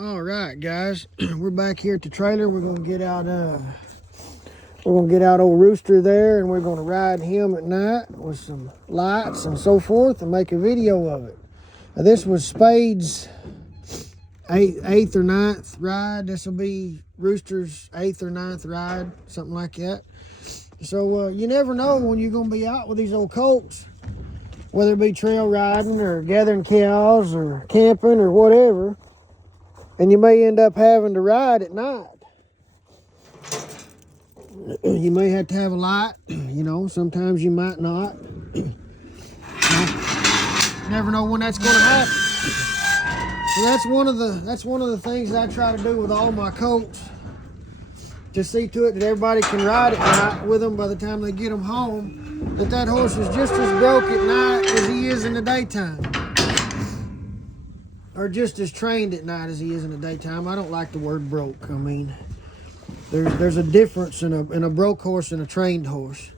All right, guys, we're back here at the trailer. We're gonna get out old Rooster there, and we're gonna ride him at night with some lights and so forth, and make a video of it. Now, this was Spade's eighth or ninth ride. This will be Rooster's 8th or 9th ride, something like that. So you never know when you're gonna be out with these old colts, whether it be trail riding or gathering cows or camping or whatever. And you may end up having to ride at night. You may have to have a light, you know, sometimes you might not. You never know when that's gonna happen. So that's one of the things that I try to do with all my colts. To see to it that everybody can ride at night with them by the time they get them home. That horse is just as broke at night as he is in the daytime. Or just as trained at night as he is in the daytime. I don't like the word broke. I mean, there's a difference in a broke horse and a trained horse.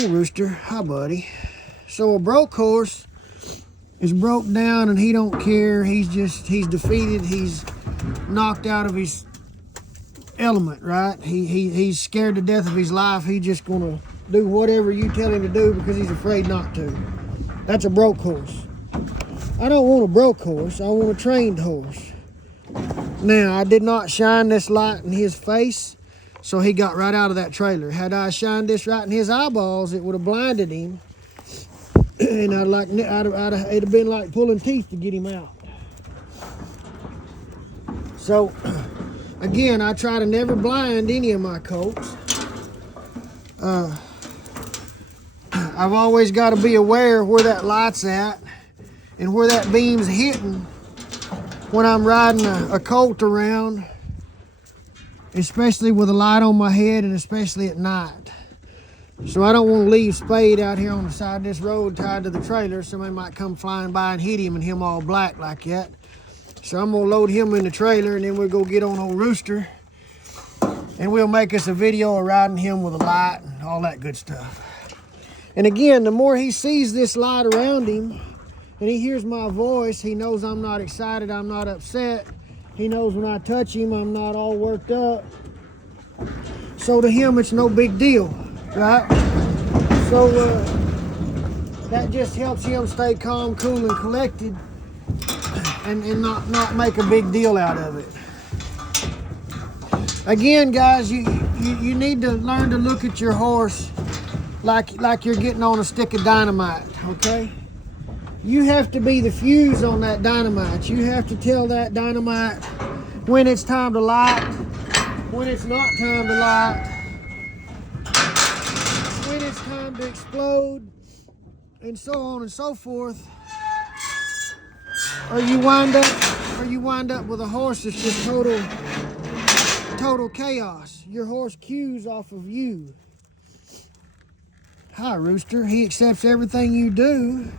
Oh, Rooster, hi, buddy. So a broke horse is broke down and he don't care. He's defeated. He's knocked out of his element, right? He's scared to death of his life. He's just gonna do whatever you tell him to do because he's afraid not to. That's a broke horse. I don't want a broke horse. I want a trained horse. Now, I did not shine this light in his face, so he got right out of that trailer. Had I shined this right in his eyeballs, it would have blinded him, and it'd have been like pulling teeth to get him out. So, again, I try to never blind any of my colts. I've always got to be aware where that light's at and where that beam's hitting when I'm riding a colt around, especially with a light on my head and especially at night. So I don't want to leave Spade out here on the side of this road tied to the trailer. Somebody might come flying by and hit him and him all black like that. So I'm gonna load him in the trailer and then we'll go get on old Rooster and we'll make us a video of riding him with a light and all that good stuff. And again, the more he sees this light around him and he hears my voice, he knows I'm not excited, I'm not upset. He knows when I touch him, I'm not all worked up. So to him, it's no big deal, right? So that just helps him stay calm, cool, and collected. And not make a big deal out of it. Again, guys, you need to learn to look at your horse like you're getting on a stick of dynamite, okay? You have to be the fuse on that dynamite. You have to tell that dynamite when it's time to light, when it's not time to light, when it's time to explode, and so on and so forth. Or you wind up with a horse that's just total chaos. Your horse cues off of you. Hi, Rooster. He accepts everything you do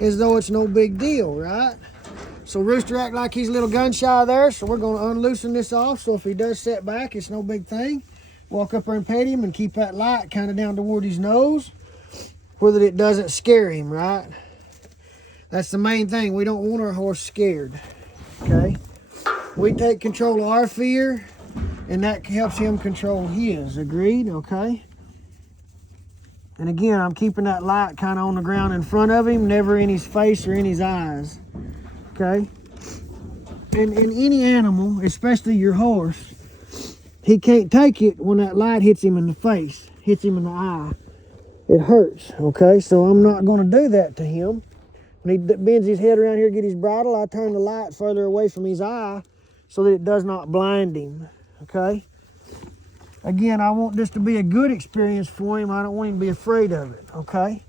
as though it's no big deal, right? So Rooster act like he's a little gun shy there, so we're gonna unloosen this off. So if he does set back, it's no big thing. Walk up there and pet him and keep that light kind of down toward his nose, whether it doesn't scare him, right? That's the main thing. We don't want our horse scared, okay? We take control of our fear, and that helps him control his. Agreed? Okay? And again, I'm keeping that light kind of on the ground in front of him, never in his face or in his eyes, okay? And any animal, especially your horse, he can't take it when that light hits him in the face, hits him in the eye. It hurts, okay? So I'm not going to do that to him. When he bends his head around here to get his bridle, I turn the light further away from his eye so that it does not blind him, okay? Again, I want this to be a good experience for him. I don't want him to be afraid of it, okay?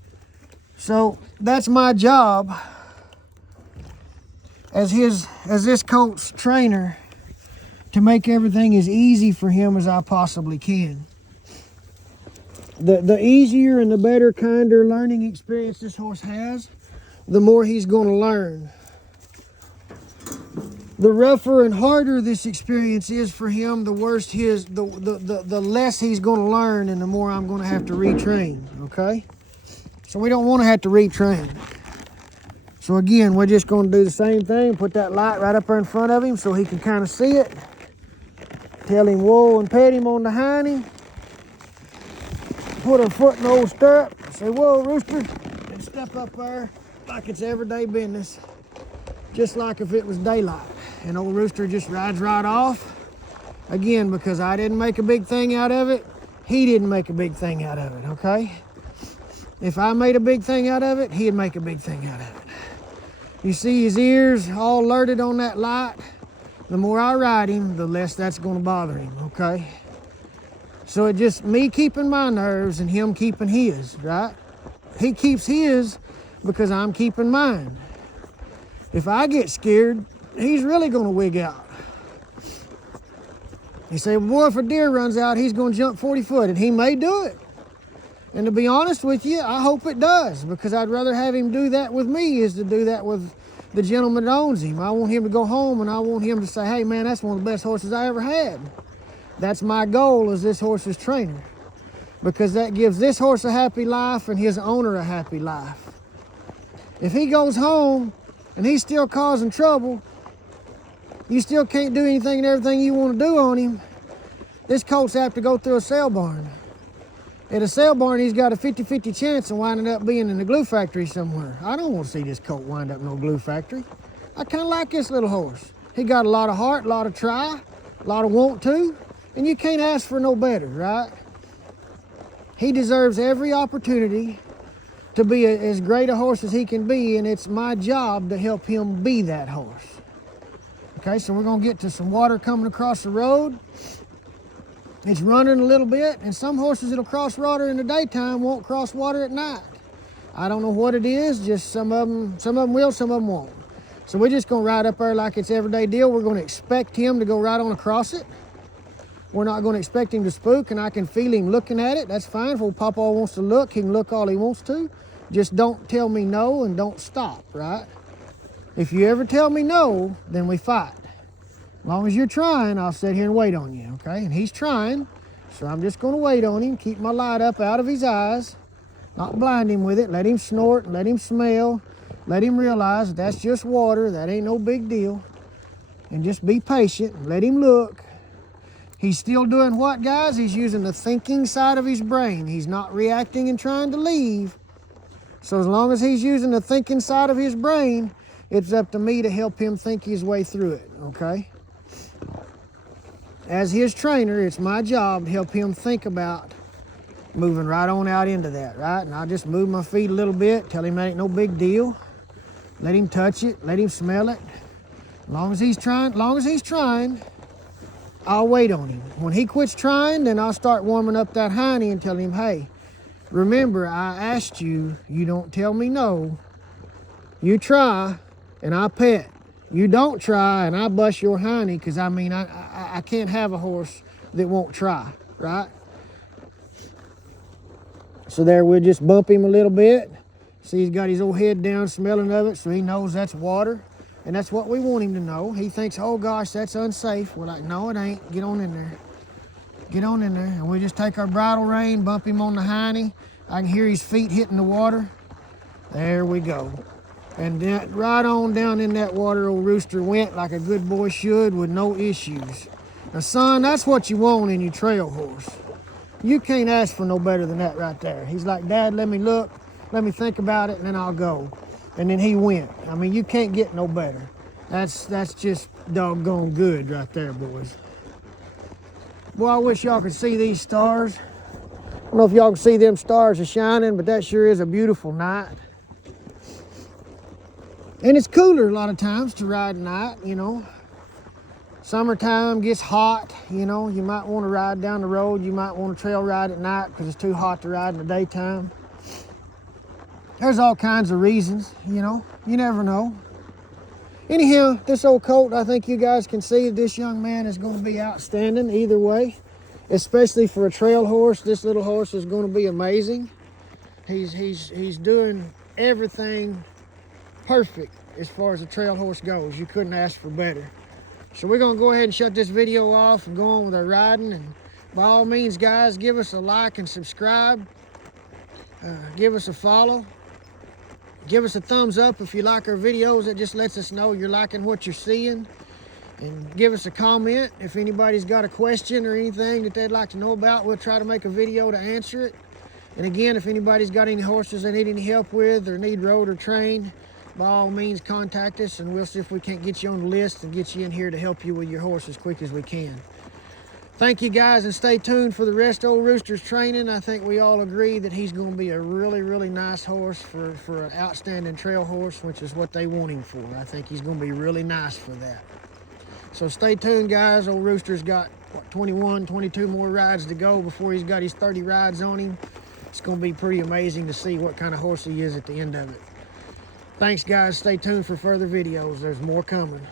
So that's my job as this colt's trainer, to make everything as easy for him as I possibly can. The easier and the better, kinder learning experience this horse has, the more he's going to learn. The rougher and harder this experience is for him, the worse the less he's going to learn, and the more I'm going to have to retrain, okay? So we don't want to have to retrain. So again, we're just going to do the same thing. Put that light right up there in front of him so he can kind of see it. Tell him whoa and pet him on the hiney. Put our foot in the old stirrup. Say whoa, Rooster. And step up there like it's everyday business. Just like if it was daylight. And old Rooster just rides right off. Again, because I didn't make a big thing out of it, he didn't make a big thing out of it, okay? If I made a big thing out of it, he'd make a big thing out of it. You see his ears all alerted on that light. The more I ride him, the less that's going to bother him, okay? So it's just me keeping my nerves and him keeping his, right? He keeps his because I'm keeping mine. If I get scared, he's really going to wig out. You say, well, boy, if a deer runs out, he's going to jump 40 foot, and he may do it. And to be honest with you, I hope it does, because I'd rather have him do that with me is to do that with the gentleman that owns him. I want him to go home, and I want him to say, hey, man, that's one of the best horses I ever had. That's my goal as this horse's trainer, because that gives this horse a happy life and his owner a happy life. If he goes home and he's still causing trouble, you still can't do anything and everything you want to do on him, this colt's have to go through a sale barn. At a sale barn, he's got a 50-50 chance of winding up being in the glue factory somewhere. I don't want to see this colt wind up in no glue factory. I kind of like this little horse. He got a lot of heart, a lot of try, a lot of want to, and you can't ask for no better, right? He deserves every opportunity to be as great a horse as he can be, and it's my job to help him be that horse. Okay, so we're gonna get to some water coming across the road. It's running a little bit, and some horses that'll cross water in the daytime won't cross water at night. I don't know what it is, just some of them will, some of them won't. So we're just gonna ride up there like it's everyday deal. We're gonna expect him to go right on across it. We're not gonna expect him to spook, and I can feel him looking at it. That's fine. If old Papa wants to look, he can look all he wants to. Just don't tell me no and don't stop, right? If you ever tell me no, then we fight. As long as you're trying, I'll sit here and wait on you, okay? And he's trying, so I'm just gonna wait on him, keep my light up out of his eyes, not blind him with it, let him snort, let him smell, let him realize that's just water, that ain't no big deal. And just be patient and let him look. He's still doing what, guys? He's using the thinking side of his brain. He's not reacting and trying to leave. So as long as he's using the thinking side of his brain, it's up to me to help him think his way through it, okay? As his trainer, it's my job to help him think about moving right on out into that, right? And I'll just move my feet a little bit, tell him that ain't no big deal. Let him touch it, let him smell it. As long as he's trying, I'll wait on him. When he quits trying, then I'll start warming up that hiney and tell him, hey, remember, I asked you, you don't tell me no. You try, and I pet. You don't try, and I bust your hiney, because, I mean, I can't have a horse that won't try, right? So there, we'll just bump him a little bit. See, he's got his old head down smelling of it, so he knows that's water. And that's what we want him to know. He thinks, oh, gosh, that's unsafe. We're like, no, it ain't. Get on in there. Get on in there. And we just take our bridle rein, bump him on the hiney. I can hear his feet hitting the water. There we go. And then right on down in that water, old Rooster went like a good boy should with no issues. Now, son, that's what you want in your trail horse. You can't ask for no better than that right there. He's like, Dad, let me look, let me think about it, and then I'll go. And then he went. I mean, you can't get no better. That's just doggone good right there, boys. Boy, I wish y'all could see these stars. I don't know if y'all can see them stars are shining, but that sure is a beautiful night. And it's cooler a lot of times to ride at night, you know. Summertime gets hot, you know. You might want to ride down the road. You might want to trail ride at night because it's too hot to ride in the daytime. There's all kinds of reasons, you know. You never know. Anyhow, this old colt, I think you guys can see this young man is going to be outstanding either way. Especially for a trail horse, this little horse is going to be amazing. He's doing everything perfect as far as a trail horse goes. You couldn't ask for better. So we're going to go ahead and shut this video off and go on with our riding. And by all means, guys, give us a like and subscribe. Give us a follow. Give us a thumbs up if you like our videos. It just lets us know you're liking what you're seeing. And give us a comment if anybody's got a question or anything that they'd like to know about. We'll try to make a video to answer it. And again, if anybody's got any horses they need any help with or need rode or trained, by all means contact us, and we'll see if we can't get you on the list and get you in here to help you with your horse as quick as we can. Thank you guys, and stay tuned for the rest of old Rooster's training. I think we all agree that he's going to be a really, really nice horse for an outstanding trail horse, which is what they want him for. I think he's going to be really nice for that. So stay tuned, guys. Old Rooster's got, what, 21, 22 more rides to go before he's got his 30 rides on him. It's going to be pretty amazing to see what kind of horse he is at the end of it. Thanks, guys. Stay tuned for further videos. There's more coming.